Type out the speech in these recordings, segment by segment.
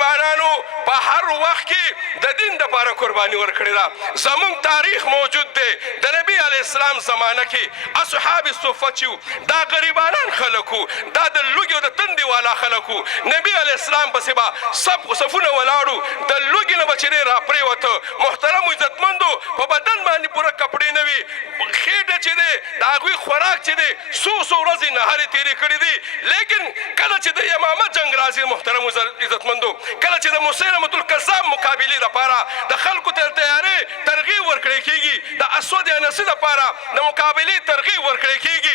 غریبانانو په هر وخت کې د دین دپاره قرباني ورکړې ده. زموږ تاریخ موجود دی د نبي علیه السلام زمانه کې اصحاب صفه چې وو دا غریبانان خلک وو، دا د لوږې او د تندې والا خلک وو. نبي علیه السلام پسې به صفونه ولاړو، د لوږې نه به چې دی راپرېوته. محترمو عزتمندو په بدن باندې پوره کپړې نه وي، خېټه چې دی د هغوی خوراک چې دی څو ورځې نهارې تېرې کړې دي. لیکن کله چې د یمامه جنګ راځي محترمو عزتمندو، کله چې د مسیلمة الکذاب مقابلې دپاره د خلکو ته تیارې ترغیب ورکړی کېږي، د اسود عنسي دپاره د مقابلې ترغیب ورکړی کېږي،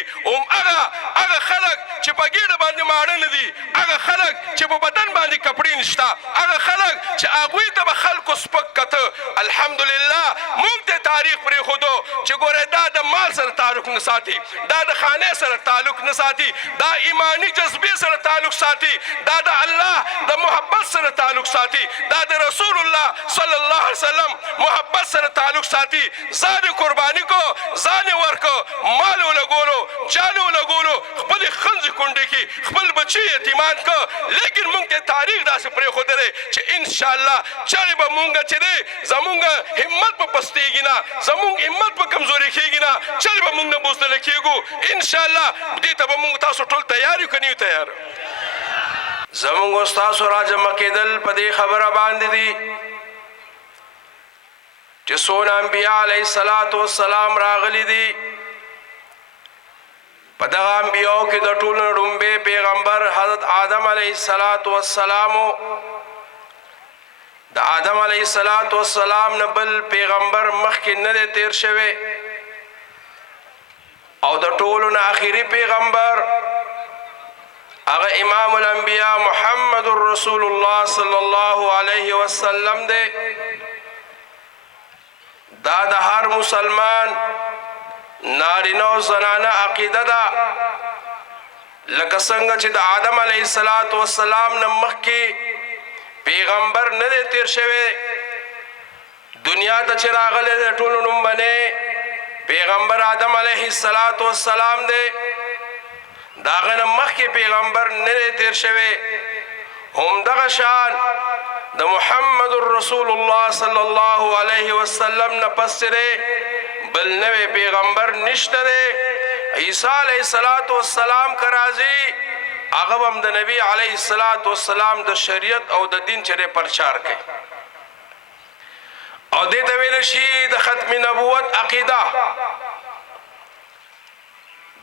هغه خلک چې په ګېډه باندې ماړه نه دي، هغه خلک چې په بدن باندې کپړې نشته، هغه خلک چې هغوی ته به خلکو سپک کته. الحمدلله موږ ته تاریخ پرېښودو چې ګوره دا د مال سره تعلق نه ساتي، دا د خانې سره تعلق نه ساتي، دا ایمانی جذبې سره تعلق ساتي، دا د الله د محبت سره تعلق ساتي، دا د رسول الله صلی الله علیه وسلم محبت سره تعلق ساتي. ځان قرباني کو، ځان ورکو، مال ولګولو، جان ولګولو، خپلې ښځې کونډې کې خپل بچي یتیمان کو. لیکن موږ ته تاریخ داسې پرېښودلی چې انشاءالله چرې به موږ چې دی زموږ همت به پستېږي نه، زموږ همت به کمزوري کېږي نه، چرې به موږ نه بوزدله کېږو. انشاءالله دې ته به موږ تاسو ټول تیار یو که نه یو تیار؟ زموږ ستاسو راجمع کېدل په دې خبره باندې دي چې څونه انبیا علیه السلام راغلي دي. په دغه انبیاو کې د ټولو نه ړومبی پیغمبر حضرت آدم علیه السلام و. د آدم علیه السلام نه بل پیغمبر مخکې نه دی تیر شوی، او د ټولو نه آخري پیغمبر هغه امام الانبیاء محمد رسول الله صلی الله علیه وسلم دی. دا د هر مسلمان نارینه او زنانه عقیده ده، لکه څنګه چې د آدم علیه السلام نه مخکې پیغمبر نه دی تیر شوی. دنیا ته چې راغلی دی ټولو لومبنی پیغمبر آدم علیه السلام دی، د هغه نه مخکې پیغمبر نه دی تیر شوی. همدغه شان د محمد رسول الله صلی الله علیه وسلم نه پس چې دی بل نوی پیغمبر نشته دی. عیسی علیه السلام که راځي هغه به هم د نبي علیه السلام د شریعت او د دین چې دی پرچار کوي، او دې ته ویلی شي د ختم نبوت عقیده.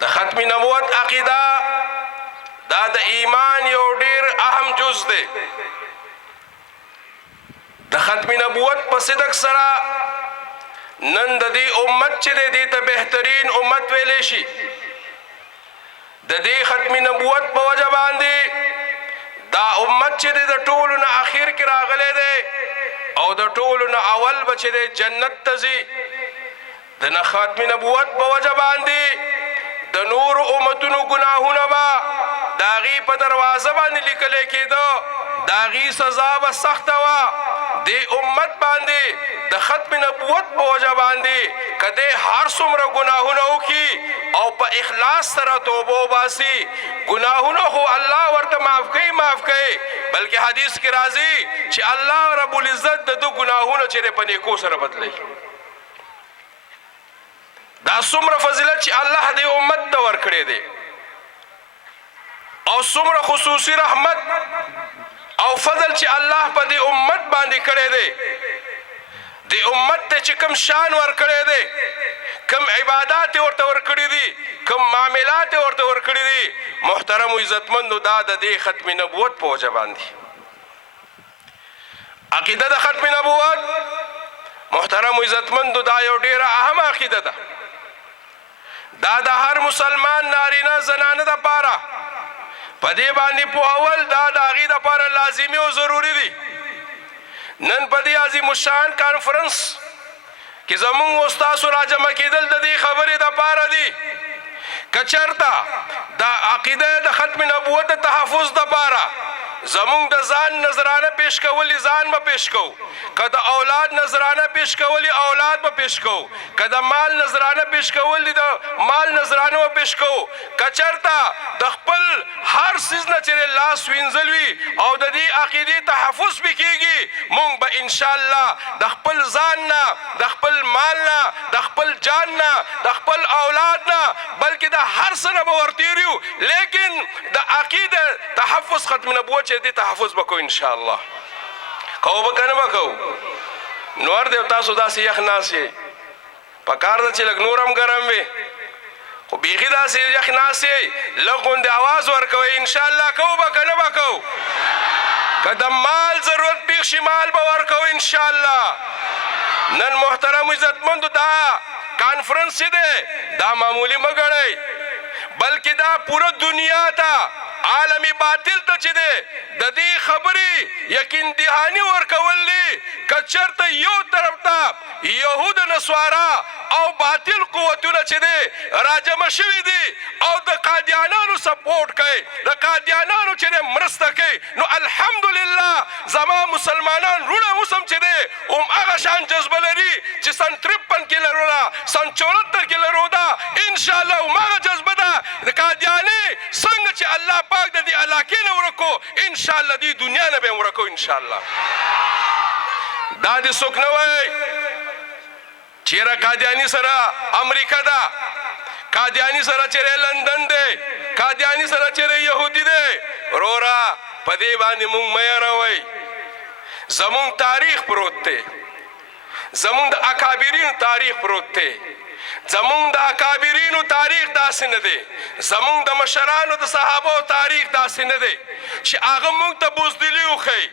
د ختم نبوت عقیده دا د ایمان یو ډیر اهم جز دی. د ختم نبوت په صدق سره نن د دې امت چې دی دې ته بهترین امت ویلی شي. د دې ختم نبوت په وجه باندې دا امت چې دی د ټولو نه اخر کې راغلی دی، او د ټولو نه اول به چې دی جنت ته ځي. د ختم نبوت په وجه باندې د نورو امتونو ګناهونه به د هغې په دروازه باندې لیکلی کېده، د هغې سزا به سخته وه. دې امت باندې د ختم نبوت په وجه باندې که دی هر څومره ګناهونه وکړي او په اخلاص سره توبه وباسي، ګناهونه خو الله ورته معاف کوي، بلکې حدیث کې راځي چې الله رب العزت د ده ګناهونه چې دی په نیکو سره بدلوي. دا څومره فضیلت چې الله دې امت ته ورکړی دی، او څومره خصوصي رحمت او فضل چې الله په دې امت باندې کړی دی. دې امت ته چې کوم شان ورکړی دی، کوم عبادات ورته ورکړي دي، کوم معاملات ورته ورکړي دي، محترم و عزتمندو دا د دې ختم نبوت په وجه باندې. عقیده د ختم نبوت محترم و عزتمندو دا یو ډیره اهمه عقیده ده. دا د هر مسلمان نارینه زنانه دپاره په دې باندې پوهول دا د هغې دپاره لازمي او ضروري دي. نن په دې عظیم الشان کانفرنس کې زموږ استاسو راجمع کېدل د دې خبرې دپاره دي که چېرته د عقیده د ختم نبوت د تحفظ دپاره زمونږ د ځان نظرانه پیش کولی ځان به پیش کوو، که د اولاد نظرانه پیش کولی اولاد به پیش کوو، که د مال نظرانه پیش کولی د مال نظرانه به پیش کوو. که چېرته د خپل هر څیز نه چې لاس وینځل وي او د دې عقیدې تحفظ پې کېږي، مونږ به انشاءالله د خپل ځان نه، د خپل مال نه، د خپل جان نه، د خپل اولاد نه، بلکې د هر څه نه به ورتېر یو، لیکن د عقیده تحفظ ختم نبوت چې دې تحفظ به کوو انشاءالله. کوو به که نه به کوو؟ نور دی تاسو داسې یخ ناست یې، پکار ده چې لږ نور هم ګرم وي، خو بیخي داسې یخ ناست یې، لږ غوندې اواز ورکوئ. انشاءالله کوو به که نه به کوو؟ که د مال ضرورت پیښ شي مال به ورکوو انشاءالله. نن محترم عزتمندو دا کانفرنس چې دی دا معمولی مه ګڼئ، بلکې دا پوره دنیا ته عالمی باطل ته چې دی د دې خبرې یقین دهاني ورکول دي. که چېرته یو طرف ته یهود نصوارا او باطل قوتونه چې دی راجمع شوي دي او د قادیانانو سپورټ کوي، د قادیانانو چې دی مرسته کوي، نو الحمدلله زما مسلمانان رونه اوس هم چې دی هماغه شان جذبه لري چې سن 53 کې لروله، سن 74 کې لرو ده. انشاءالله هماغه جذبه ده د قادیاني څنګه چې الله پاک د دې علاقې نه ورکو، انشاءالله دې دنیا نه به یې ورکو انشاءالله. دا دې څوک نه وایي چیرې قادیاني سره امریکا ده، قادیاني سره چیرې لندن دی، قادیاني سره چیرې یهودي دی. وروره په دې باندې مونږ مه یاروئ. زمونږ تاریخ پروت دی، زمونږ د اکابرینو تاریخ پروت دی. زمونږ د اکابرینو تاریخ داسې نه دی، زمونږ د مشرانو د صحابو تاریخ داسې نه دی چې هغه مونږ ته بزدلي وښیي،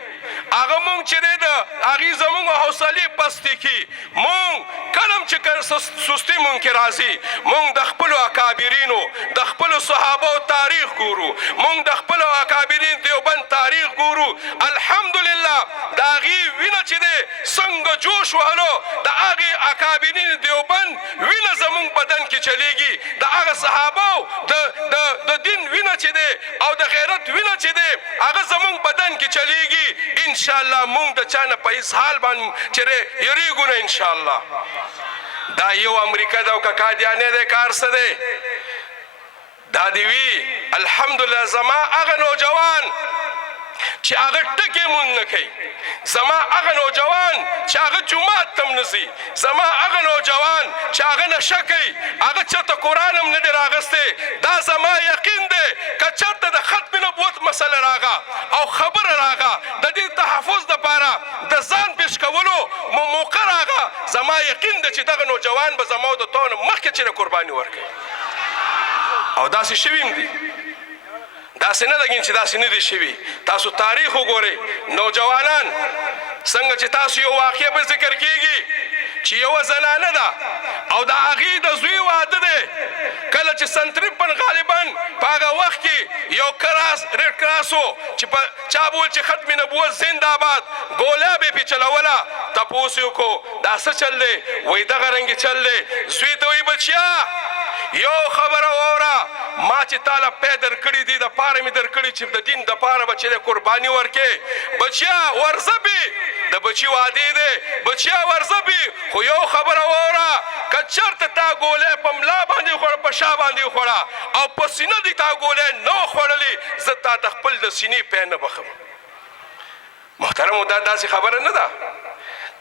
هغه مونږ چې دی د هغې زمونږ حوصلې پستې کړي. مونږ کله هم چې سستي مونږ کې راځي، مونږ د خپلو اکابرینو د خپلو صحابو تاریخ ګورو، مونږ د خپلو اکابرین دیوبند تاریخ ګورو. الحمدلله د هغې وینه چې دی څنګه جوش وهلو، د هغې اکابرین دیوبند وینه زمونږ بدن کې چلیږي، د هغه صحابو د دین وینه چې دی او د غیرت وینه چې دی هغه زمونږ بدن کې چلیږي. انشاءالله مونږ د چا نه په هیڅ حال باندې چې یریږو نه انشاءالله. دا یو امریکا ده او که قادیانی دی کار څه دی؟ دا دې وي الحمدلله زما هغه نوجوان چې هغه ټکې مونږ نه کوي، زما هغه نوجوان چې هغه جومات ته هم نه ځي، زما هغه نوجوان چې هغه نشه کوي، هغه چېرته قرآن هم نه دی راغستی. دا زما یقین دی که چېرته د ختم نبوت مسله راغه او خبره راغه د دې تحفظ دپاره د ځان پیش کولو موقع راغه، زما یقین دی چې دغه نوجوان به زما د تو نه مخکې چې د قرباني ورکوي. او داسې شوي هم دي، داسې نه لګین چې داسې نه دي شوي. تاسو تاریخ وګورئ، نوجوانان څنګه چې تاسو یو واقعه په ذکر کېږي چې یوه زنانه ده او د هغې د زوی واده دی، کله چې سن 53 غالبا په هغه وخت کې یو کراس ریډ کراس و چې په چا به ویل چې ختم نبوت زنده‌باد، ګوله به یې پرې چلوله. تپوس یې وکړو دا څه چل دی؟ وایي دغه رنګې چل دی. زوی ته وایي بچیا یو خبره واوره، ما چې تاله پی درکړي دي دپاره مې درکړي چې د دین دپاره به چې دی قرباني ورکې. بچیا ورځه بې د بچي واده دی، بچیا ورځه بې، خو یو خبره واوره، که چېرته تا ګولۍ په ملا باندې وخوړه، په شا باندې وخوړه او په سینه دې تا ګولۍ نه وخوړلې، زه تا ته خپل د سینې پی نه بخم. محترمو دا داسې خبره نه ده.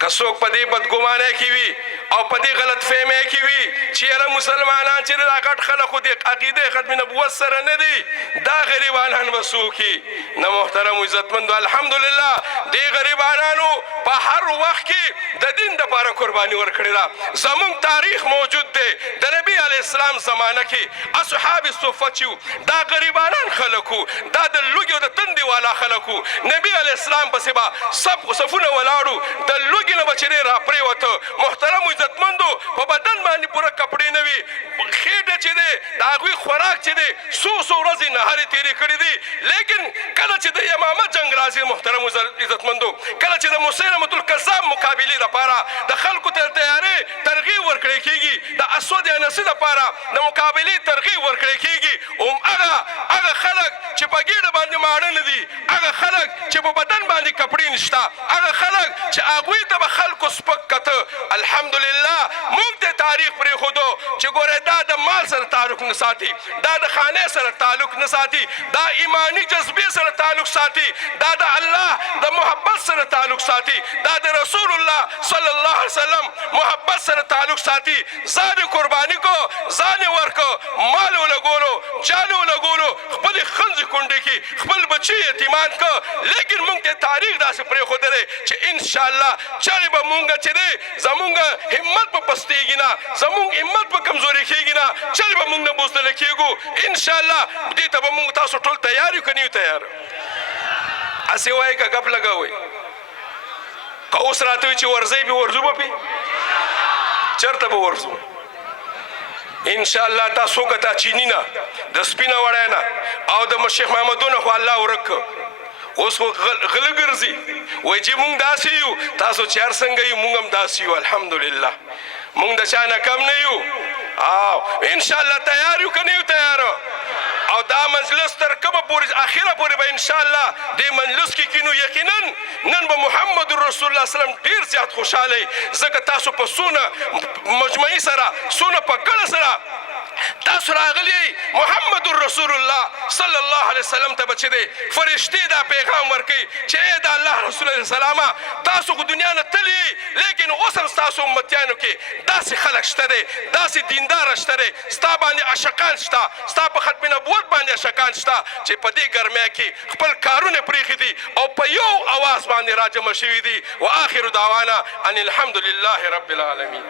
که څوک په دې بدګمانۍ کې وي او په دې غلط فهمۍ کې وي چې یاره مسلمانان چې دا غټ خلک خو د عقیدې ختم نبوت سره نه دي، دا غریبانان به څوک وي؟ نه محترمو عزتمندو، الحمدلله دې غریبانانو په هر وخت کې د دین دپاره قرباني ورکړې ده. زمونږ تاریخ موجود دی، د نبي علیه السلام زمانه کې اصحاب صفه چې دا غریبانان خلک وو، دا د لوږې او د تندې والا خلک وو. نبي علیه السلام پسې به صفونه ولاړو، د لوږې نه به چې دی راپرېوته. محترمو عزتمندو په بدن باندې پوره کپړې نه وي، خېټه چې دی د هغوی خوراک چې دی څو ورځې نهارې تېرې کړي دي. لیکن کله چې د یمامه جنګ راځي محترمو عزتمندو، کله چې د مسیلمة الکذاب مقابلې دپاره د خلکو ته تیارې ترغیب ورکړی کیږي د اسود انسی لپاره د مقابلې ترغیب ورکړی کیږي هغه خلک چې په ګیډه باندې ماړه نه دي، هغه خلک چې په بدن باندې کپړې نشته، هغه خلک چې هغوی ته به خلکو سپک کته. الحمدلله موږ ته تاریخ پرېښودو چې ګوره دا د مال سره تعلق نه ساتي، دا د خانې سره تعلق نه ساتي، دا ایمانی جذبې سره تعلق ساتي، دا د الله د محبت سره تعلق ساتي، دا د رسول الله صلی الله علیه وسلم محبت سره تعلق ساتي. ځان قرباني کو، ځان ورکو، مال ولګولو، جان ولګولو، خپلې ښځې کونډې کې خپل بچي یتیمان کو. لیکن موږ ته تاریخ داسې پرېښودلی چې انشاءالله چرې به موږ چې دی زموږ همت به پستېږي نه، زموږ همت به کمزوري کېږي نه، چرې به موږ نه بوزدله کېږو. انشاءالله دې ته به موږ تاسو ټول تیار یو که نه یو تیار؟ هسې وایي که ګپ لګوئ، که اوس راته وي چې ورځئ به ورځو به پې چېرته به ورځو؟ انشاءالله تاسو که تا چیني نه د سپینه وړی نه او د شیخ محمدونه خو الله ورک که اوس خو غله ګرځي وایي چې مونږ داسې یو، تاسو چې هر څنګه یو مونږ هم داسې یو. الحمدلله مونږ د چا نه کم نه یو. انشاءالله تیار یو که نه یو تیار؟ او دا مجلس تر کومه پورې اخره پورې به انشاءالله دې مجلس کې کینو. یقینا نن به محمد رسول الله سلم ډېر زیات خوشحاله ځکه تاسو په څونه مجمعي سره څونه په ګډه سره تاسو راغلی محمد رسول الله صلی الله علیه وسلم ته به چې دی فرشتې دا پیغام ورکوي چې ای د الله رسول علیه السلامه تاسو خو دنیا نه تلي، لیکن اوس هم ستاسو امتیانو کې داسې خلک شته دی، داسې دینداره شته دی، ستا باندې عاشقان شته، ستا په ختم نبوت باندې عاشقان شته چې په دې ګرمۍ کې خپل کارونه پرېښي دي او په یو اواز باندې راجمع شوي دي. و آخر دعوانا ان الحمد لله رب العالمین.